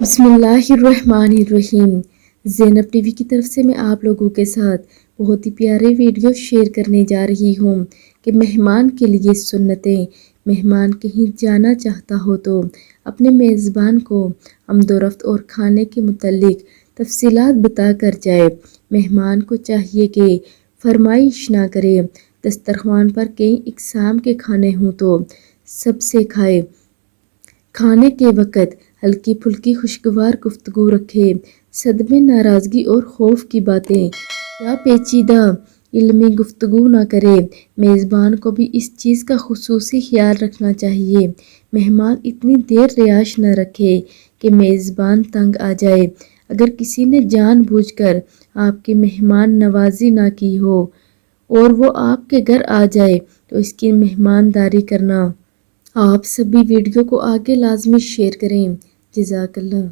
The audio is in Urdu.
بسم اللہ الرحمن الرحیم۔ زینب ٹی وی کی طرف سے میں آپ لوگوں کے ساتھ بہت ہی پیارے ویڈیو شیئر کرنے جا رہی ہوں کہ مہمان کے لیے سنتیں۔ مہمان کہیں جانا چاہتا ہو تو اپنے میزبان کو آمد و رفت اور کھانے کے متعلق تفصیلات بتا کر جائے۔ مہمان کو چاہیے کہ فرمائش نہ کرے، دسترخوان پر کئی اقسام کے کھانے ہوں تو سب سے کھائے۔ کھانے کے وقت ہلکی پھلکی خوشگوار گفتگو رکھے، صدمے، ناراضگی اور خوف کی باتیں یا پیچیدہ علمی گفتگو نہ کرے۔ میزبان کو بھی اس چیز کا خصوصی خیال رکھنا چاہیے۔ مہمان اتنی دیر رہائش نہ رکھے کہ میزبان تنگ آ جائے۔ اگر کسی نے جان بوجھ کر آپ کی مہمان نوازی نہ کی ہو اور وہ آپ کے گھر آ جائے تو اس کی مہمانداری کرنا۔ آپ سبھی ویڈیو کو آگے لازمی شیئر کریں۔ جزاک اللہ۔